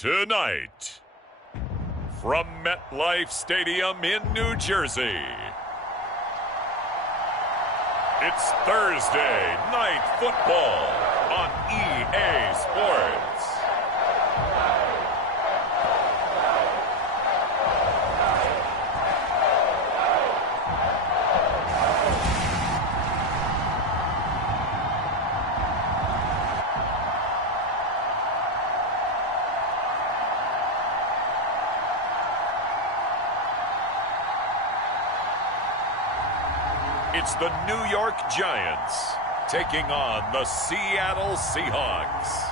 Tonight, from MetLife Stadium in New Jersey, it's Thursday Night Football on EA Sports. It's the New York Giants taking on the Seattle Seahawks.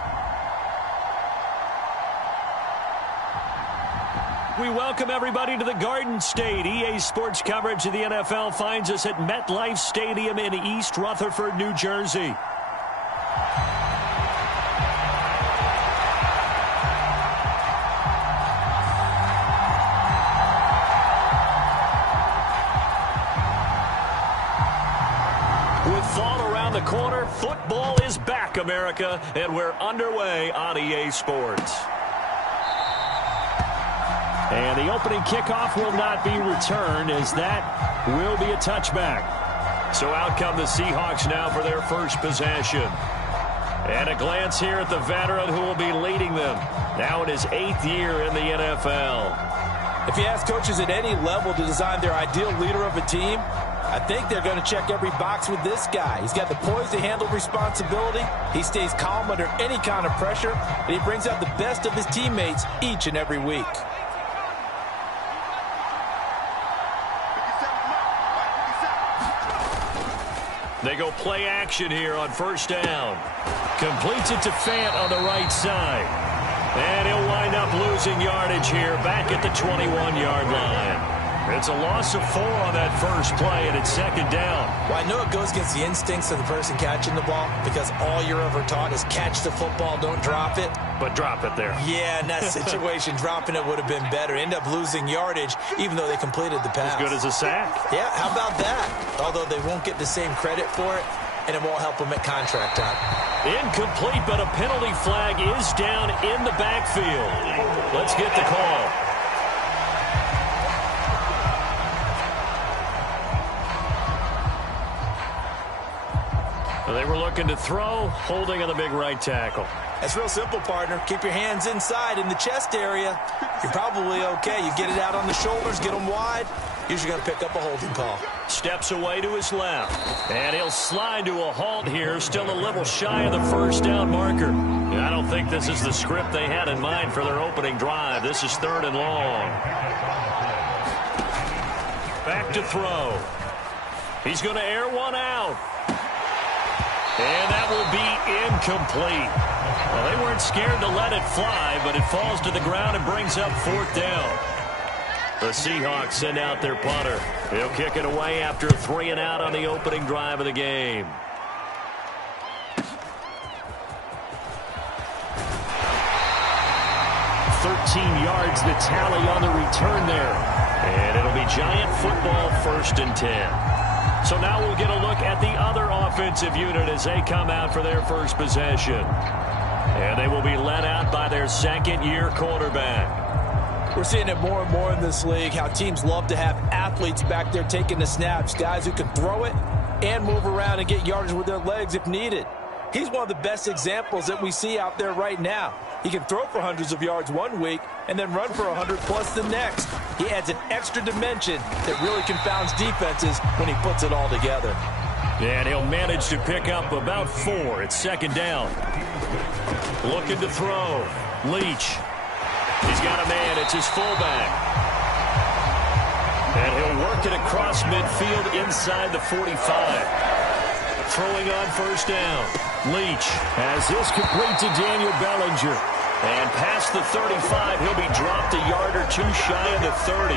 We welcome everybody to the Garden State. EA Sports coverage of the NFL finds us at MetLife Stadium in East Rutherford, New Jersey. The corner, football is back, America, and we're underway on EA Sports. And the opening kickoff will not be returned, as that will be a touchback. So out come the Seahawks now for their first possession. And a glance here at the veteran who will be leading them now in his 8th year in the NFL. If you ask coaches at any level to design their ideal leader of a team, I think they're going to check every box with this guy. He's got the poise to handle responsibility. He stays calm under any kind of pressure, and he brings out the best of his teammates each and every week. They go play action here on first down. Completes it to Fant on the right side. And he'll wind up losing yardage here back at the 21-yard line. It's a loss of 4 on that first play, and it's second down. Well, I know it goes against the instincts of the person catching the ball, because all you're ever taught is catch the football, don't drop it. But drop it there. Yeah, in that situation, dropping it would have been better. End up losing yardage, even though they completed the pass. As good as a sack. Yeah, how about that? Although they won't get the same credit for it, and it won't help them at contract time. Incomplete, but a penalty flag is down in the backfield. Let's get the call. They were looking to throw, holding on the big right tackle. That's real simple, partner. Keep your hands inside in the chest area. You're probably okay. You get it out on the shoulders, get them wide. Usually going to pick up a holding call. Steps away to his left. And he'll slide to a halt here. Still a little shy of the first down marker. I don't think this is the script they had in mind for their opening drive. This is 3rd and long. Back to throw. He's going to air one out. And that will be incomplete. Well, they weren't scared to let it fly, but it falls to the ground and brings up 4th down. The Seahawks send out their punter. He'll kick it away after a 3 and out on the opening drive of the game. Yards the tally on the return there. And it'll be Giant football, 1st and 10. So now we'll get a look at the other offensive unit as they come out for their first possession. And they will be led out by their 2nd-year quarterback. We're seeing it more and more in this league, how teams love to have athletes back there taking the snaps, guys who can throw it and move around and get yardage with their legs if needed. He's one of the best examples that we see out there right now. He can throw for hundreds of yards one week and then run for 100+ the next. He adds an extra dimension that really confounds defenses when he puts it all together. And he'll manage to pick up about 4. It's 2nd down. Looking to throw. Leach. He's got a man. It's his fullback. And he'll work it across midfield inside the 45. Throwing on first down. Leach has this complete to Daniel Bellinger. And past the 35, he'll be dropped a yard or 2 shy of the 30.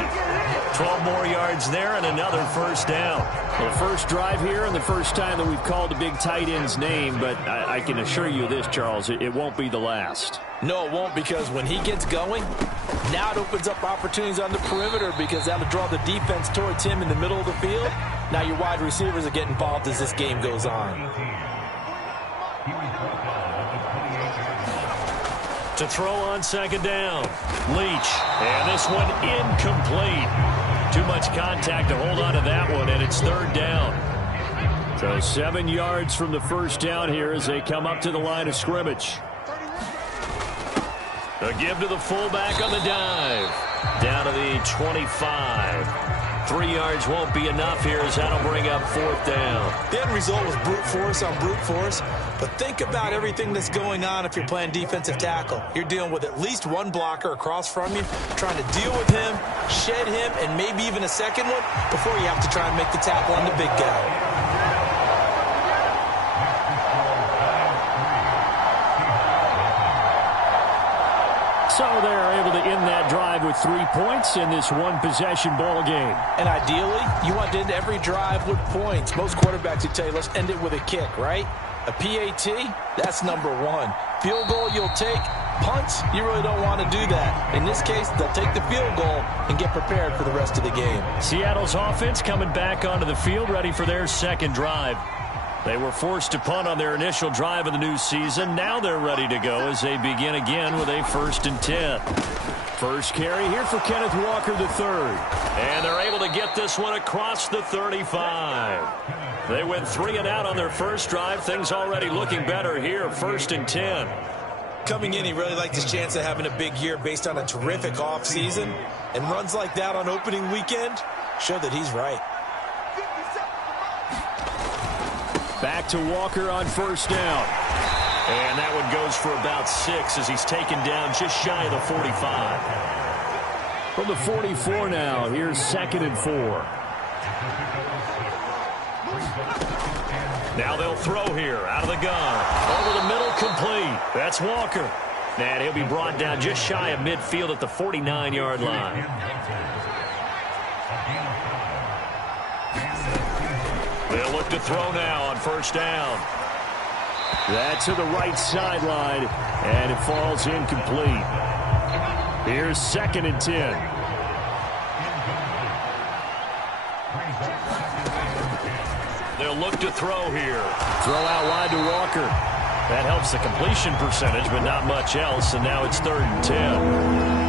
12 more yards there and another first down. Well, the first drive here and the first time that we've called a big tight end's name, but I can assure you this, Charles, it won't be the last. No, it won't, because when he gets going, now it opens up opportunities on the perimeter, because that'll draw the defense towards him in the middle of the field. Now your wide receivers are getting involved as this game goes on. To throw on second down. Leach. And this one incomplete. Too much contact to hold on to that one, and it's third down. So 7 yards from the first down here as they come up to the line of scrimmage. A give to the fullback on the dive. Down to the 25. 3 yards won't be enough here as that'll bring up fourth down. The end result was brute force on brute force. But think about everything that's going on if you're playing defensive tackle. You're dealing with at least one blocker across from you, trying to deal with him, shed him, and maybe even a second one before you have to try and make the tackle on the big guy. So they're able to end that drive with 3 points in this one-possession ball game. And ideally, you want to end every drive with points. Most quarterbacks would tell you, let's end it with a kick, right? A PAT, that's number one. Field goal you'll take. Punts, you really don't want to do that. In this case, they'll take the field goal and get prepared for the rest of the game. Seattle's offense coming back onto the field, ready for their second drive. They were forced to punt on their initial drive of the new season. Now they're ready to go as they begin again with a 1st and 10. First carry here for Kenneth Walker III. And they're able to get this one across the 35. They went 3 and out on their first drive. Things already looking better here. 1st and 10. Coming in, he really liked his chance of having a big year based on a terrific offseason. And runs like that on opening weekend show that he's right. Back to Walker on first down. And that one goes for about 6 as he's taken down just shy of the 45. From the 44 now, here's 2nd and 4. Now they'll throw here out of the gun. Over the middle, complete. That's Walker. And he'll be brought down just shy of midfield at the 49-yard line. They'll look to throw now on first down. That's to the right sideline, and it falls incomplete. Here's 2nd and 10. They'll look to throw here. Throw out wide to Walker. That helps the completion percentage, but not much else, and now it's 3rd and 10.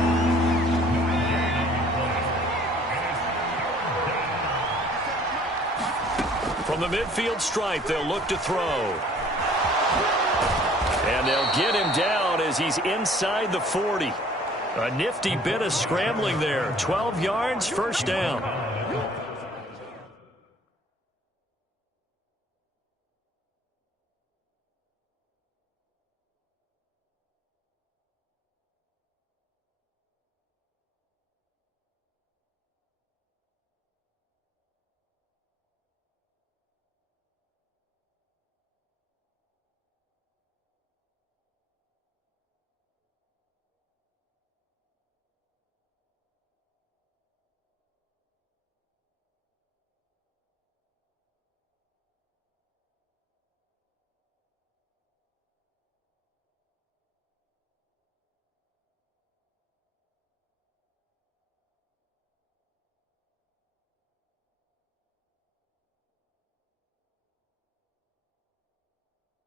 From the midfield stripe, they'll look to throw. And they'll get him down as he's inside the 40. A nifty bit of scrambling there. 12 yards, first down.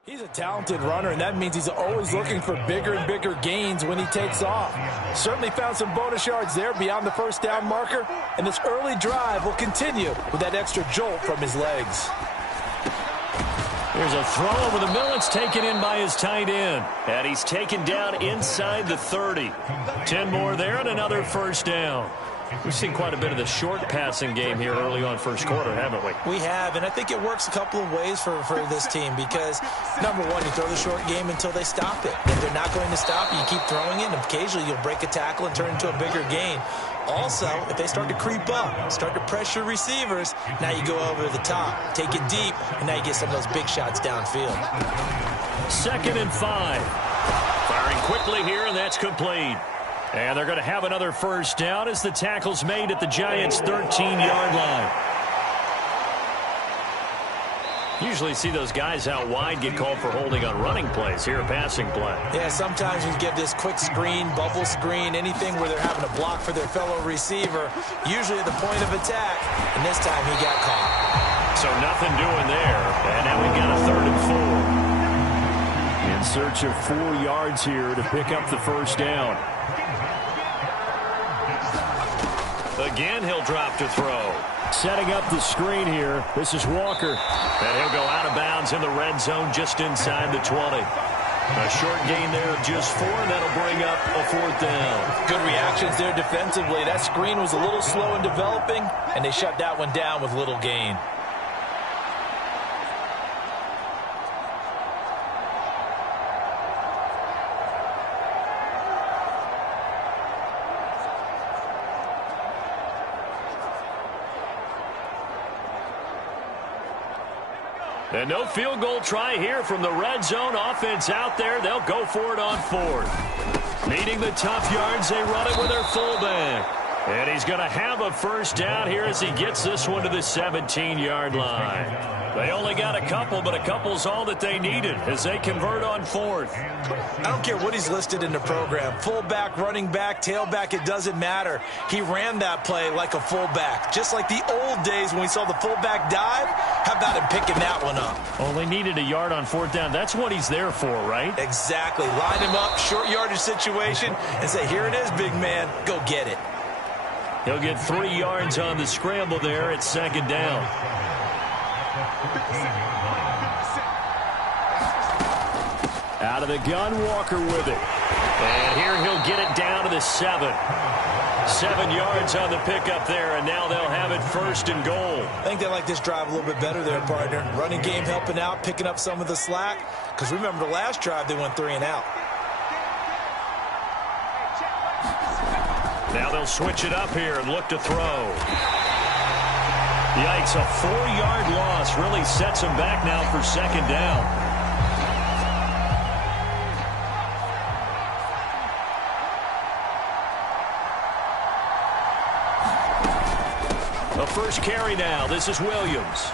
He's a talented runner, and that means he's always looking for bigger and bigger gains when he takes off. Certainly found some bonus yards there beyond the first down marker, and this early drive will continue with that extra jolt from his legs. There's a throw over the middle. It's taken in by his tight end. And he's taken down inside the 30. 10 more there and another first down. We've seen quite a bit of the short passing game here early on first quarter, haven't we? We have, and I think it works a couple of ways for this team because, number one, you throw the short game until they stop it. If they're not going to stop it, you keep throwing it, and occasionally you'll break a tackle and turn it into a bigger gain. Also, if they start to creep up, start to pressure receivers, now you go over the top, take it deep, and now you get some of those big shots downfield. 2nd and 5. Firing quickly here, and that's complete. And they're going to have another first down as the tackle's made at the Giants' 13-yard line. Usually see those guys out wide get called for holding on running plays. Here a passing play. Yeah, sometimes we give this quick screen, bubble screen, anything where they're having to block for their fellow receiver, usually at the point of attack, and this time he got caught. So nothing doing there, and now we've got a 3rd and 4. In search of 4 yards here to pick up the first down. Again, he'll drop to throw. Setting up the screen here. This is Walker. And he'll go out of bounds in the red zone just inside the 20. A short gain there of just 4, and that'll bring up a 4th down. Good reactions there defensively. That screen was a little slow in developing, and they shut that one down with little gain. And no field goal try here from the red zone. Offense out there. They'll go for it on 4th. Needing the tough yards, they run it with their fullback. And he's going to have a first down here as he gets this one to the 17-yard line. They only got a couple, but a couple's all that they needed as they convert on 4th. I don't care what he's listed in the program. Fullback, running back, tailback, it doesn't matter. He ran that play like a fullback. Just like the old days when we saw the fullback dive. How about him picking that one up? Only needed a yard on 4th down. That's what he's there for, right? Exactly. Line him up, short yardage situation, and say, here it is, big man. Go get it. He'll get 3 yards on the scramble there at 2nd down. Out of the gun, Walker with it. And here he'll get it down to the 7. 7 yards on the pickup there, and now they'll have it 1st and goal. I think they like this drive a little bit better there, partner. Running game helping out, picking up some of the slack. Because remember, the last drive they went 3 and out. Now they'll switch it up here and look to throw. Yikes, a 4-yard loss really sets him back now for 2nd down. The first carry now. This is Williams.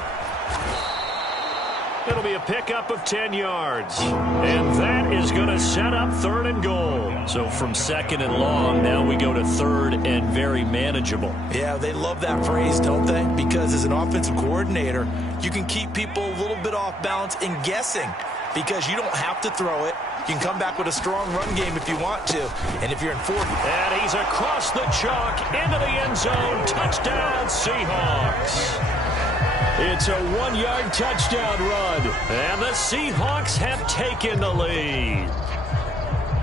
It'll be a pickup of 10 yards. And that is going to set up 3rd and goal. So from 2nd and long, now we go to 3rd and very manageable. Yeah, they love that phrase, don't they? Because as an offensive coordinator, you can keep people a little bit off balance in guessing. Because you don't have to throw it. You can come back with a strong run game if you want to. And if you're in 40. And he's across the chalk into the end zone. Touchdown, Seahawks. It's a 1-yard touchdown run. And the Seahawks have taken the lead.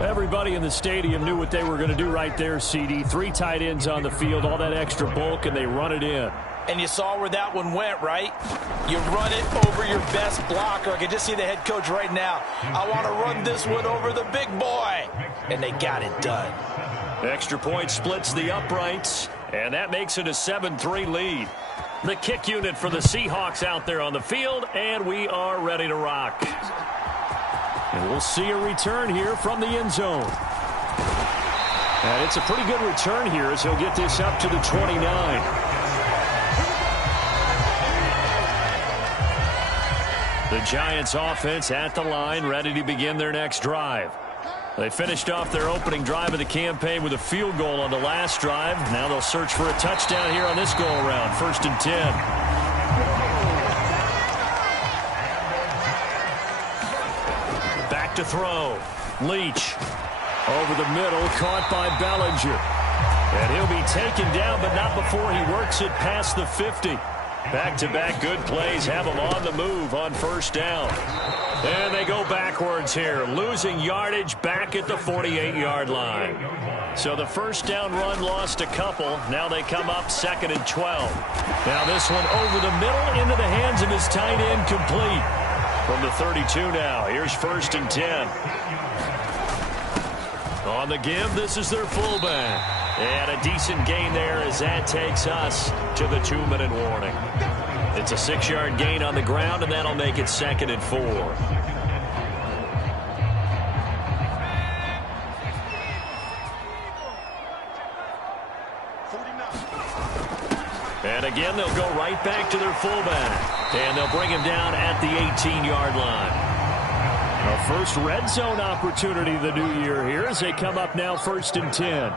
Everybody in the stadium knew what they were going to do right there, CD. 3 tight ends on the field, all that extra bulk, and they run it in. And you saw where that one went, right? You run it over your best blocker. I can just see the head coach right now. I want to run this one over the big boy. And they got it done. Extra point splits the uprights, and that makes it a 7-3 lead. The kick unit for the Seahawks out there on the field, and we are ready to rock. And we'll see a return here from the end zone. And it's a pretty good return here as he'll get this up to the 29. The Giants offense at the line, ready to begin their next drive. They finished off their opening drive of the campaign with a field goal on the last drive. Now they'll search for a touchdown here on this go-around. 1st and 10. Back to throw. Leach. Over the middle, caught by Bellinger. And he'll be taken down, but not before he works it past the 50. Back-to-back good plays have him on the move on 1st down. And they go backwards here, losing yardage back at the 48-yard line. So the 1st down run lost a couple. Now they come up 2nd and 12. Now this one over the middle into the hands of his tight end, complete. From the 32 now, here's 1st and 10. On the give, this is their fullback. And a decent gain there as that takes us to the 2-minute warning. It's a 6-yard gain on the ground, and that'll make it 2nd and 4. And again, they'll go right back to their fullback. And they'll bring him down at the 18-yard line. A first red zone opportunity of the new year here as they come up now 1st and 10.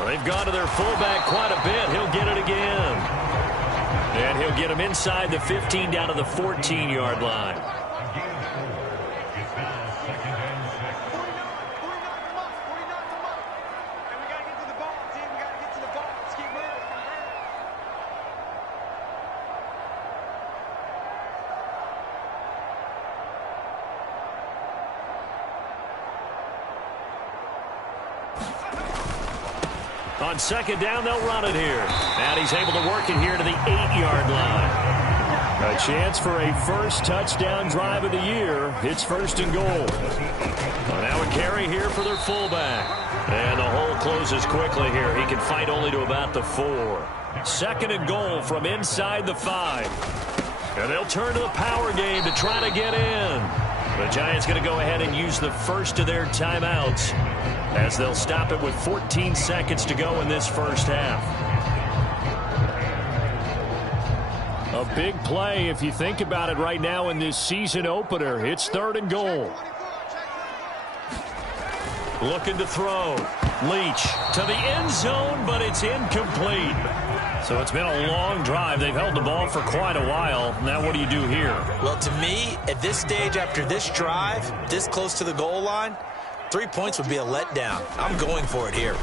Well, they've gone to their fullback quite a bit. He'll get it again. And he'll get him inside the 15 down to the 14-yard line. On second down, they'll run it here. And he's able to work it here to the 8-yard line. A chance for a first touchdown drive of the year. It's first and goal. Well, now a carry here for their fullback. And the hole closes quickly here. He can fight only to about the 4. Second and goal from inside the 5. And they'll turn to the power game to try to get in. The Giants going to go ahead and use the first of their timeouts as they'll stop it with 14 seconds to go in this first half. A big play if you think about it right now in this season opener. It's third and goal. Looking to throw. Leach to the end zone, but it's incomplete. So it's been a long drive. They've held the ball for quite a while. Now what do you do here? Well, to me, at this stage after this drive, this close to the goal line, 3 points would be a letdown. I'm going for it here.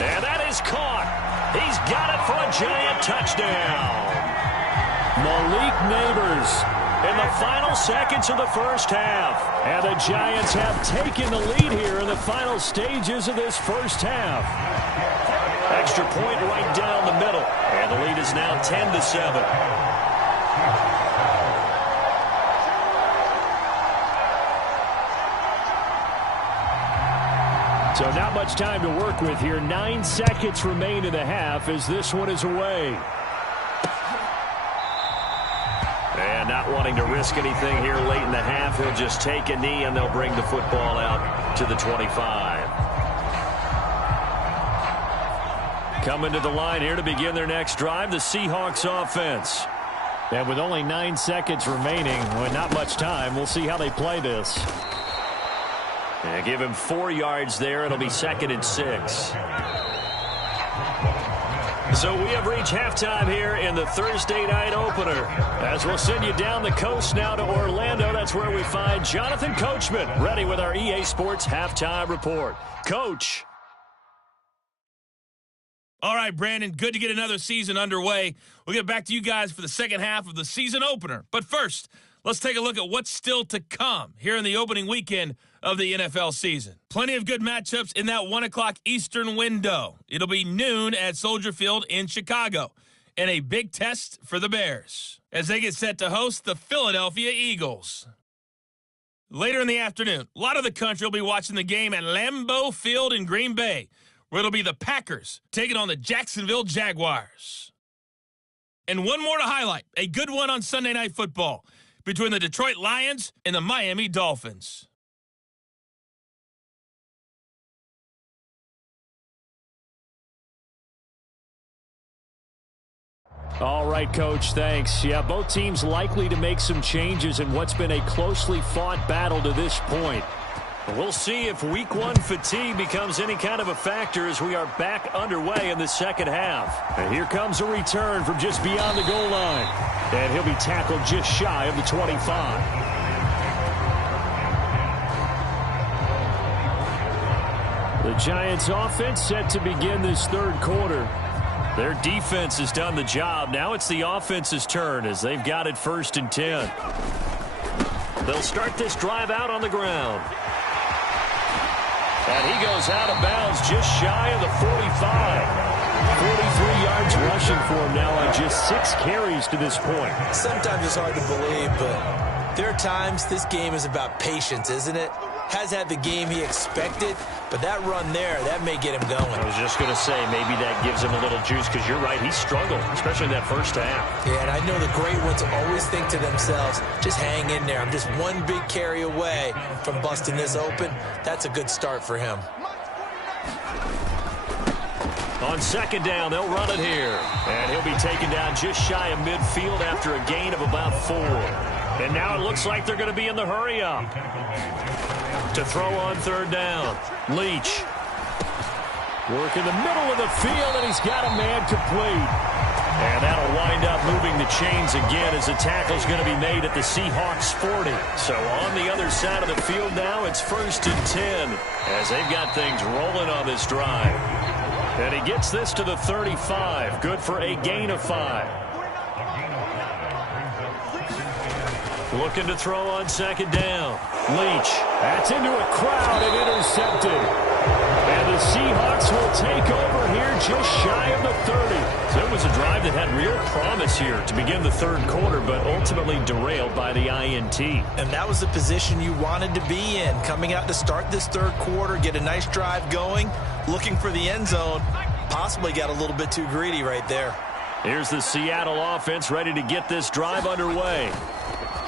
And that is caught. He's got it for a Giant touchdown. Malik Neighbors in the final seconds of the first half. And the Giants have taken the lead here in the final stages of this first half. Extra point right down the middle. And the lead is now 10-7. So not much time to work with here. 9 seconds remain in the half as this one is away. And not wanting to risk anything here late in the half, he'll just take a knee and they'll bring the football out to the 25. Coming to the line here to begin their next drive, the Seahawks offense. And with only 9 seconds remaining, well, not much time, we'll see how they play this. And give him 4 yards there. It'll be 2nd and 6. So we have reached halftime here in the Thursday night opener. As we'll send you down the coast now to Orlando. That's where we find Jonathan Coachman ready with our EA Sports halftime report. Coach. All right, Brandon, good to get another season underway. We'll get back to you guys for the second half of the season opener. But first, let's take a look at what's still to come here in the opening weekend of the NFL season. Plenty of good matchups in that 1 o'clock Eastern window. It'll be noon at Soldier Field in Chicago. And a big test for the Bears as they get set to host the Philadelphia Eagles. Later in the afternoon, a lot of the country will be watching the game at Lambeau Field in Green Bay, where it'll be the Packers taking on the Jacksonville Jaguars. And one more to highlight, a good one on Sunday Night Football between the Detroit Lions and the Miami Dolphins. All right, Coach, thanks. Yeah, both teams likely to make some changes in what's been a closely fought battle to this point. We'll see if week 1 fatigue becomes any kind of a factor as we are back underway in the second half. And here comes a return from just beyond the goal line. And he'll be tackled just shy of the 25. The Giants offense set to begin this third quarter. Their defense has done the job. Now it's the offense's turn as they've got it 1st and 10. They'll start this drive out on the ground. And he goes out of bounds just shy of the 45. 43 yards rushing for him now on just 6 carries to this point. Sometimes it's hard to believe, but there are times this game is about patience, isn't it? Has had the game he expected, but that run there, that may get him going. I was just going to say, maybe that gives him a little juice because you're right, he struggled, especially in that first half. Yeah, and I know the great ones always think to themselves, just hang in there. I'm just one big carry away from busting this open. That's a good start for him. On second down, they'll run it here. And he'll be taken down just shy of midfield after a gain of about 4. And now it looks like they're going to be in the hurry-up. To throw on third down, Leach. Work in the middle of the field, and he's got a man complete. And that'll wind up moving the chains again as the tackle's going to be made at the Seahawks 40. So on the other side of the field now, it's 1st and 10 as they've got things rolling on this drive. And he gets this to the 35. Good for a gain of 5. Looking to throw on 2nd down. Leach. That's into a crowd and intercepted. And the Seahawks will take over here just shy of the 30. So it was a drive that had real promise here to begin the 3rd quarter, but ultimately derailed by the INT. And that was the position you wanted to be in. Coming out to start this 3rd quarter, get a nice drive going, looking for the end zone. Possibly got a little bit too greedy right there. Here's the Seattle offense ready to get this drive underway.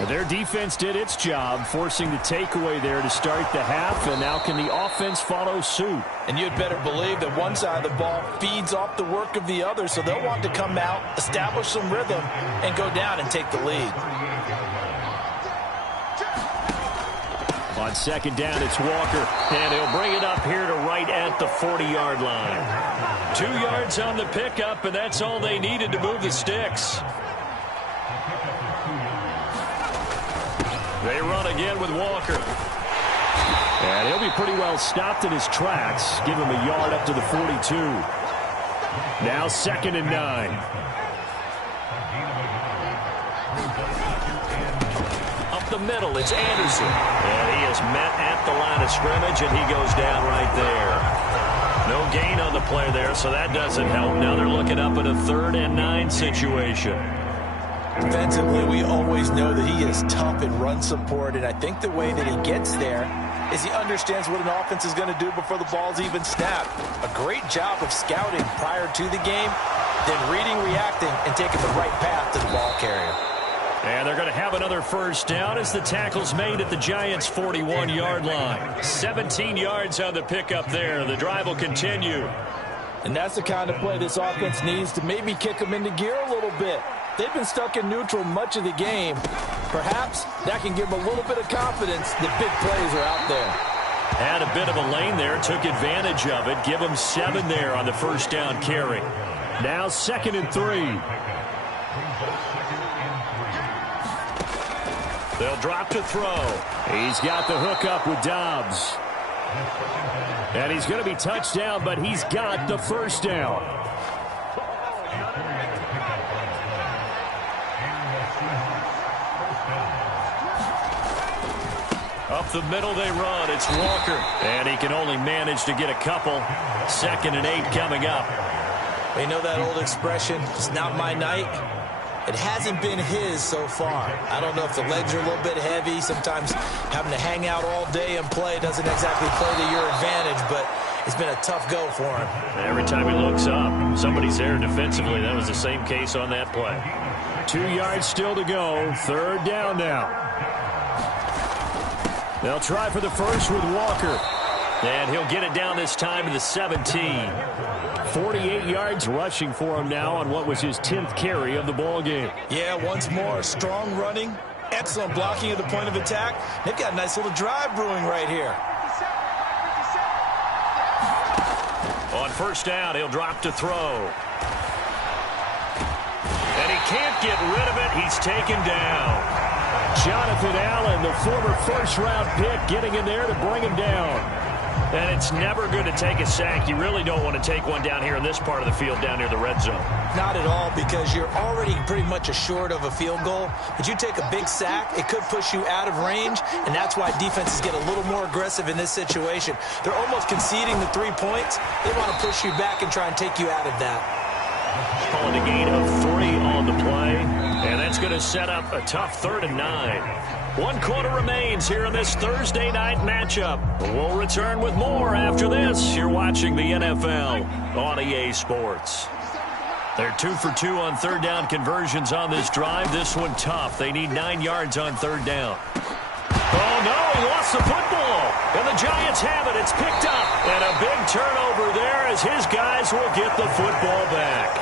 Their defense did its job, forcing the takeaway there to start the half, and now can the offense follow suit? And you'd better believe that one side of the ball feeds off the work of the other, so they'll want to come out, establish some rhythm, and go down and take the lead. On 2nd down, it's Walker. And he'll bring it up here to right at the 40-yard line. 2 yards on the pickup, and that's all they needed to move the sticks. They run again with Walker. And he'll be pretty well stopped in his tracks. Give him a yard up to the 42. Now 2nd and 9. Up the middle, it's Anderson. And he is met at the line of scrimmage, and he goes down right there. No gain on the play there, so that doesn't help. Now they're looking up at a 3rd and 9 situation. Defensively, we always know that he is tough in run support, and I think the way that he gets there is he understands what an offense is going to do before the ball's even snapped. A great job of scouting prior to the game, then reading, reacting, and taking the right path to the ball carrier. And they're going to have another 1st down as the tackle's made at the Giants' 41-yard line. 17 yards on the pickup there. The drive will continue. And that's the kind of play this offense needs to maybe kick them into gear a little bit. They've been stuck in neutral much of the game. Perhaps that can give them a little bit of confidence that big plays are out there. Had a bit of a lane there, took advantage of it. Give them 7 there on the 1st down carry. Now 2nd and 3. They'll drop to throw. He's got the hook up with Dobbs. And he's going to be touched down, but he's got the 1st down. Up the middle they run. It's Walker. And he can only manage to get a couple. 2nd and 8 coming up. You know that old expression, it's not my night? It hasn't been his so far. I don't know if the legs are a little bit heavy. Sometimes having to hang out all day and play doesn't exactly play to your advantage, but it's been a tough go for him. Every time he looks up, somebody's there defensively. That was the same case on that play. 2 yards still to go. 3rd down now. They'll try for the 1st with Walker. And he'll get it down this time to the 17. 48 yards rushing for him now on what was his 10th carry of the ball game. Yeah, once more, strong running, excellent blocking at the point of attack. They've got a nice little drive brewing right here. On 1st down, he'll drop to throw. And he can't get rid of it. He's taken down. Jonathan Allen, the former 1st-round pick, getting in there to bring him down. And it's never good to take a sack. You really don't want to take one down here in this part of the field down near the red zone. Not at all, because you're already pretty much assured of a field goal. But you take a big sack, it could push you out of range, and that's why defenses get a little more aggressive in this situation. They're almost conceding the 3 points. They want to push you back and try and take you out of that. Calling a gain of 3 on the play, and that's going to set up a tough 3rd and 9. 1 quarter remains here in this Thursday night matchup. We'll return with more after this. You're watching the NFL on EA Sports. They're 2 for 2 on 3rd down conversions on this drive. This one tough. They need 9 yards on 3rd down. Oh, no, he lost the football. And the Giants have it. It's picked up. And a big turnover there as his guys will get the football back.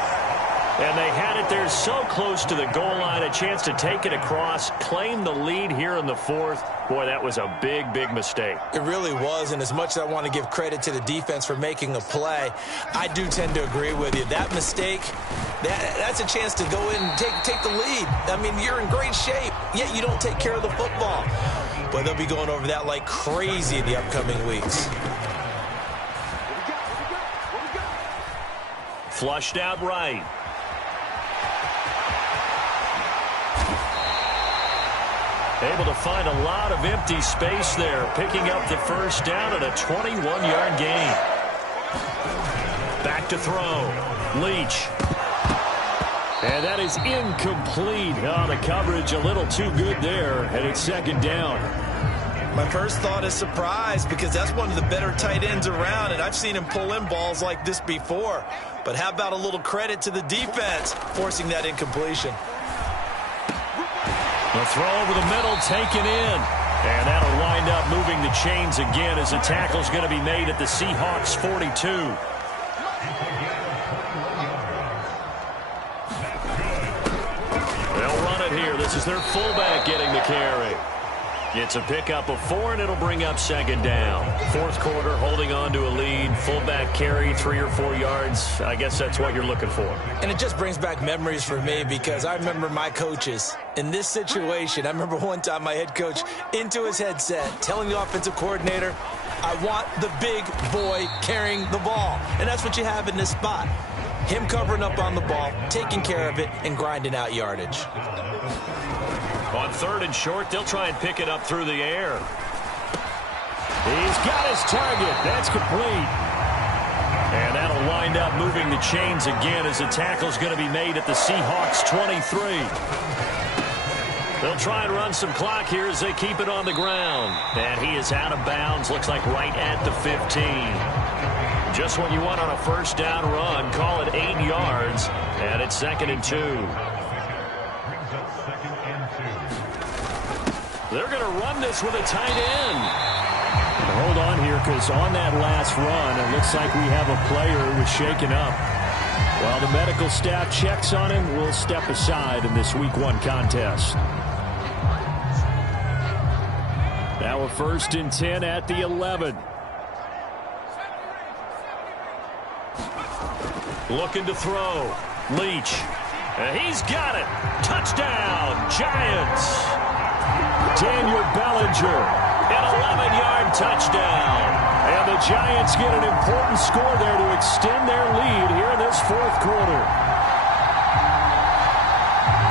And they had it there so close to the goal line, a chance to take it across, claim the lead here in the fourth. Boy, that was a big, big mistake. It really was, and as much as I want to give credit to the defense for making a play, I do tend to agree with you. That mistake, that's a chance to go in and take the lead. I mean, you're in great shape, yet you don't take care of the football. But they'll be going over that like crazy in the upcoming weeks. Flushed out right. Able to find a lot of empty space there, picking up the first down at a 21-yard gain. Back to throw. Leach. And that is incomplete. Oh, the coverage a little too good there, and it's second down. My first thought is surprise, because that's one of the better tight ends around, and I've seen him pull in balls like this before. But how about a little credit to the defense forcing that incompletion? The throw over the middle taken in. And that'll wind up moving the chains again as the tackle's going to be made at the Seahawks 42. They'll run it here. This is their fullback getting the carry. It's a pickup of 4, and it'll bring up second down. Fourth quarter, holding on to a lead. Fullback carry, 3 or 4 yards. I guess that's what you're looking for. And it just brings back memories for me, because I remember my coaches in this situation. I remember one time my head coach into his headset telling the offensive coordinator, I want the big boy carrying the ball. And that's what you have in this spot. Him covering up on the ball, taking care of it, and grinding out yardage. On third and short, they'll try and pick it up through the air. He's got his target. That's complete. And that'll wind up moving the chains again as the tackle's going to be made at the Seahawks 23. They'll try and run some clock here as they keep it on the ground. And he is out of bounds, looks like right at the 15. Just what you want on a first down run. Call it 8 yards, and it's 2nd and 2. They're going to run this with a tight end. Hold on here, because on that last run, it looks like we have a player who was shaken up. While the medical staff checks on him, we'll step aside in this Week 1 contest. Now a 1st and 10 at the 11. Looking to throw. Leach. And he's got it. Touchdown, Giants. Daniel Bellinger. An 11-yard touchdown. And the Giants get an important score there to extend their lead here in this fourth quarter.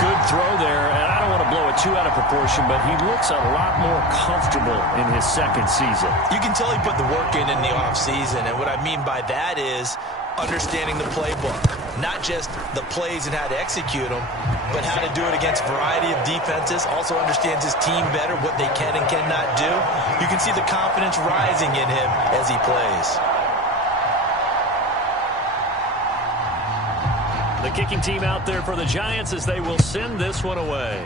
Good throw there, and I don't want to blow it too out of proportion, but he looks a lot more comfortable in his second season. You can tell he put the work in the offseason, and what I mean by that is understanding the playbook. Not just the plays and how to execute them, but how to do it against a variety of defenses. Also understands his team better, what they can and cannot do. You can see the confidence rising in him as he plays. The kicking team out there for the Giants as they will send this one away.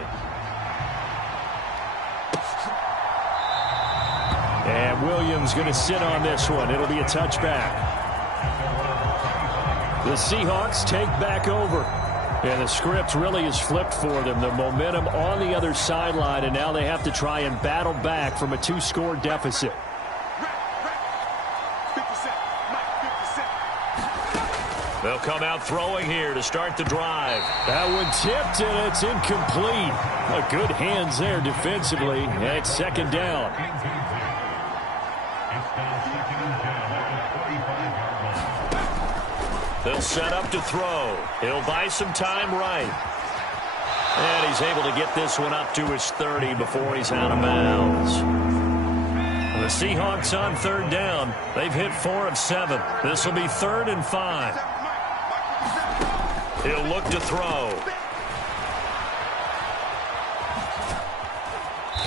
And Williams going to sit on this one. It'll be a touchback. The Seahawks take back over. And the script really is flipped for them. The momentum on the other sideline, and now they have to try and battle back from a 2-score deficit. They'll come out throwing here to start the drive. That one tipped, and it's incomplete. A good hands there defensively, and it's 2nd down. They'll set up to throw. He'll buy some time right. And he's able to get this one up to his 30 before he's out of bounds. The Seahawks on 3rd down. They've hit 4 of 7. This will be 3rd and 5. He'll look to throw.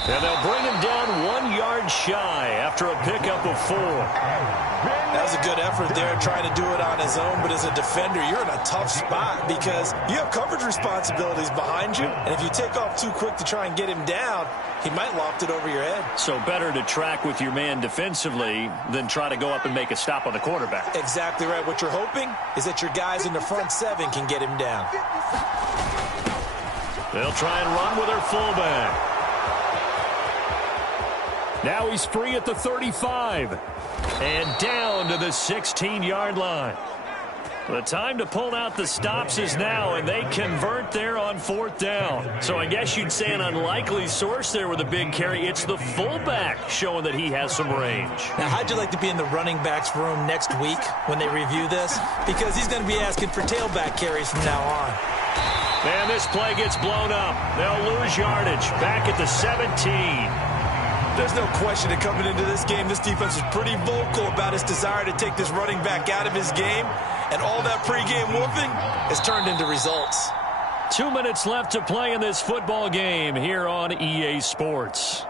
And they'll bring him down 1 yard shy after a pickup of 4. That was a good effort there, trying to do it on his own. But as a defender, you're in a tough spot because you have coverage responsibilities behind you. And if you take off too quick to try and get him down, he might loft it over your head. So better to track with your man defensively than try to go up and make a stop on the quarterback. Exactly right. What you're hoping is that your guys in the front 7 can get him down. They'll try and run with their fullback. Now he's free at the 35. And down to the 16-yard line. The time to pull out the stops is now, and they convert there on 4th down. So I guess you'd say an unlikely source there with a big carry. It's the fullback showing that he has some range. Now, how'd you like to be in the running backs room next week when they review this? Because he's going to be asking for tailback carries from now on. And this play gets blown up. They'll lose yardage back at the 17. There's no question that coming into this game, this defense is pretty vocal about its desire to take this running back out of his game. And all that pregame whooping has turned into results. 2 minutes left to play in this football game here on EA Sports.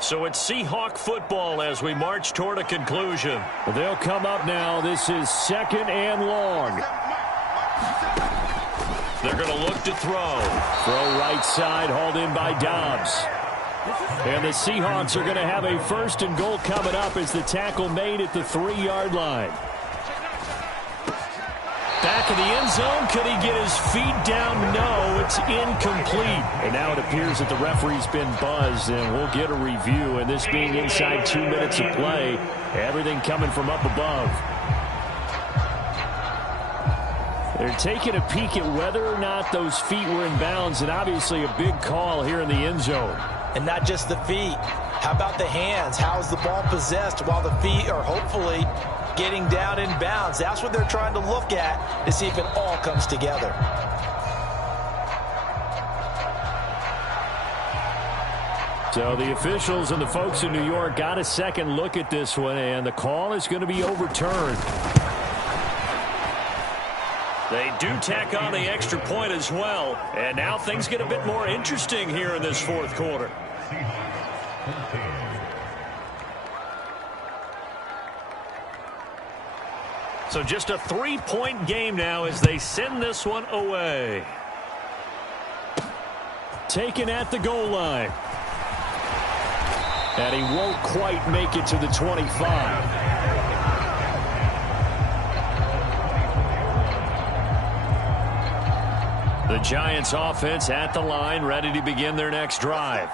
So it's Seahawk football as we march toward a conclusion. They'll come up now. This is 2nd and long. They're going to look to throw. Throw right side, hauled in by Dobbs. And the Seahawks are going to have a 1st and goal coming up as the tackle made at the 3-yard line. Back in the end zone. Could he get his feet down? No, it's incomplete. And now it appears that the referee's been buzzed, and we'll get a review. And this being inside 2 minutes of play, everything coming from up above. They're taking a peek at whether or not those feet were in bounds, and obviously a big call here in the end zone. And not just the feet. How about the hands? How is the ball possessed while the feet are hopefully getting down in bounds? That's what they're trying to look at to see if it all comes together. So the officials and the folks in New York got a second look at this one, and the call is going to be overturned. They do tack on the extra point as well. And now things get a bit more interesting here in this 4th quarter. So just a 3-point game now as they send this one away. Taken at the goal line. And he won't quite make it to the 25. The Giants offense at the line, ready to begin their next drive.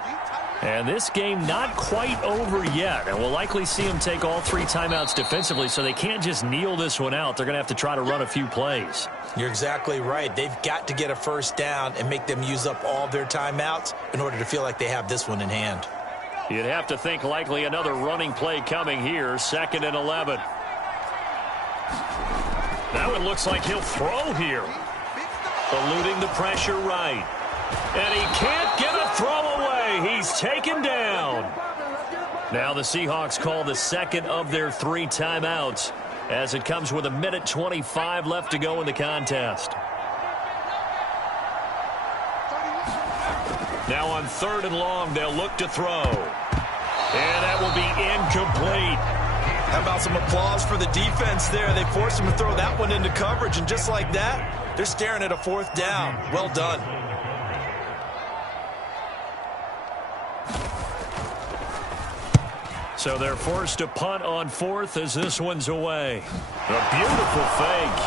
And this game not quite over yet. And we'll likely see them take all 3 timeouts defensively, so they can't just kneel this one out. They're going to have to try to run a few plays. You're exactly right. They've got to get a 1st down and make them use up all their timeouts in order to feel like they have this one in hand. You'd have to think likely another running play coming here, 2nd and 11. Now it looks like he'll throw here. Eluding the pressure right. And he can't get a throw away. He's taken down. Now the Seahawks call the 2nd of their 3 timeouts as it comes with 1:25 left to go in the contest. Now on 3rd and long, they'll look to throw. And that will be incomplete. How about some applause for the defense there? They forced him to throw that one into coverage, and just like that, they're staring at a 4th down. Well done. So they're forced to punt on 4th as this one's away. A beautiful fake.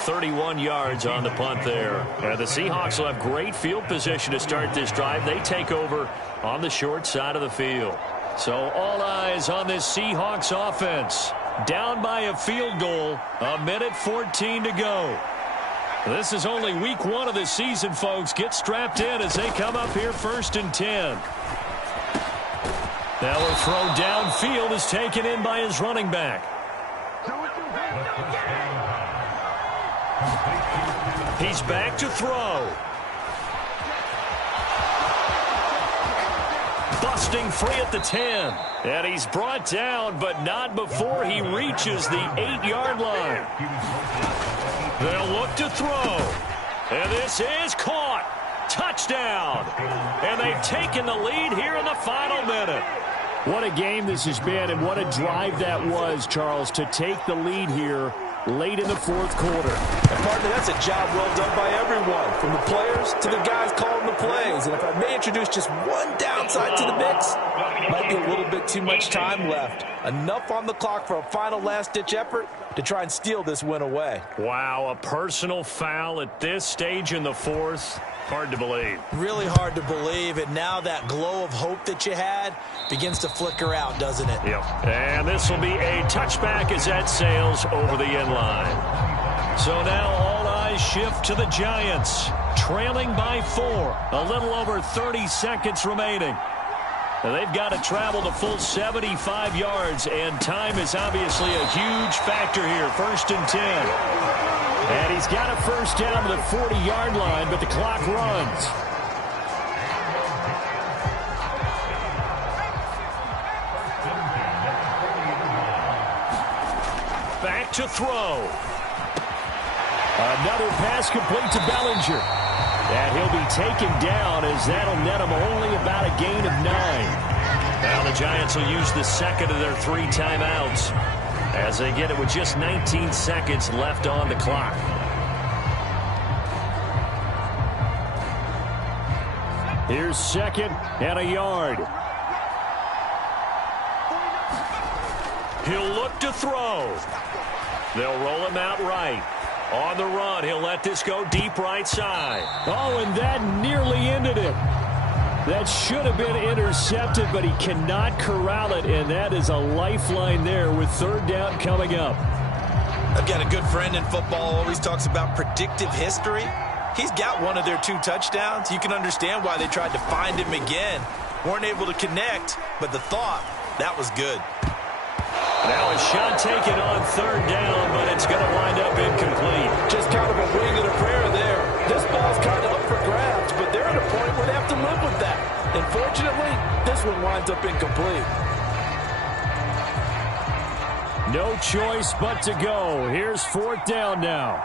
31 yards on the punt there. And the Seahawks will have great field position to start this drive. They take over on the short side of the field. So all eyes on this Seahawks offense. Down by a field goal. 1:14 to go. This is only week 1 of the season, folks. Get strapped in as they come up here 1st and 10. Now a throw downfield is taken in by his running back. He's back to throw. Busting free at the 10. And he's brought down, but not before he reaches the 8-yard line. They'll look to throw. And this is caught. Touchdown! And they've taken the lead here in the final minute. What a game this has been, and what a drive that was, Charles, to take the lead here late in the fourth quarter. And partner, that's a job well done by everyone, from the players to the guys calling the plays. And if I may introduce just one downside to the mix, might be a little bit too much time left. Enough on the clock for a final last-ditch effort to try and steal this win away. Wow, a personal foul at this stage in the fourth. Hard to believe. Really hard to believe, and now that glow of hope that you had begins to flicker out, doesn't it? Yep. And this will be a touchback as that sails over the end line. So now all eyes shift to the Giants, trailing by 4. A little over 30 seconds remaining. Now they've got to travel the full 75 yards, and time is obviously a huge factor here. 1st and 10. And he's got a first down to the 40-yard line, but the clock runs. Back to throw. Another pass complete to Bellinger. And he'll be taken down as that'll net him only about a gain of 9. Now the Giants will use the second of their 3 timeouts as they get it with just 19 seconds left on the clock. Here's 2nd and a yard. He'll look to throw. They'll roll him out right. On the run, he'll let this go deep right side. Oh, and that nearly ended it. That should have been intercepted, but he cannot corral it, and that is a lifeline there with 3rd down coming up. I've got a good friend in football, always talks about predictive history. He's got one of their 2 touchdowns. You can understand why they tried to find him again. Weren't able to connect, but the thought, that was good. Now a shot taken on 3rd down, but it's going to wind up incomplete. Just kind of a wing and a prayer there. This ball's kind of up for grabs, but they're at a point where they have to live with that. Unfortunately, this one winds up incomplete. No choice but to go. Here's 4th down now.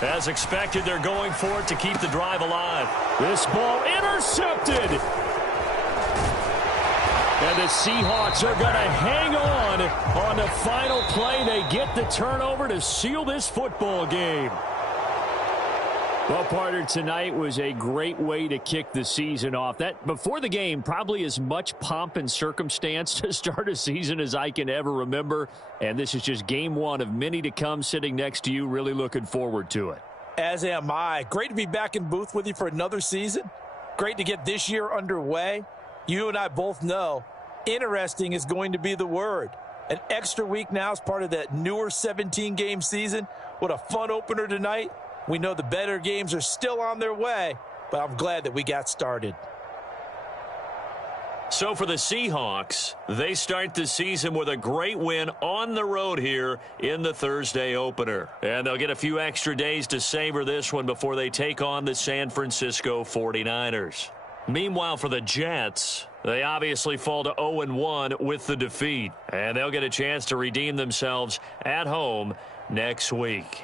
As expected, they're going for it to keep the drive alive. This ball intercepted. And the Seahawks are going to hang on the final play. They get the turnover to seal this football game. Well, partner, tonight was a great way to kick the season off. That before the game, probably as much pomp and circumstance to start a season as I can ever remember. And this is just game 1 of many to come. Sitting next to you, really looking forward to it. As am I. Great to be back in booth with you for another season. Great to get this year underway. You and I both know interesting is going to be the word. An extra week now as part of that newer 17-game season. What a fun opener tonight. We know the better games are still on their way, but I'm glad that we got started. So for the Seahawks, they start the season with a great win on the road here in the Thursday opener. And they'll get a few extra days to savor this one before they take on the San Francisco 49ers. Meanwhile, for the Jets, they obviously fall to 0-1 with the defeat. And they'll get a chance to redeem themselves at home next week.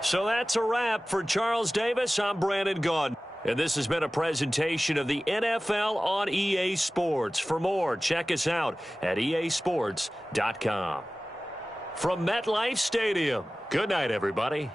So that's a wrap. For Charles Davis, I'm Brandon Gaudin. And this has been a presentation of the NFL on EA Sports. For more, check us out at easports.com. From MetLife Stadium, good night, everybody.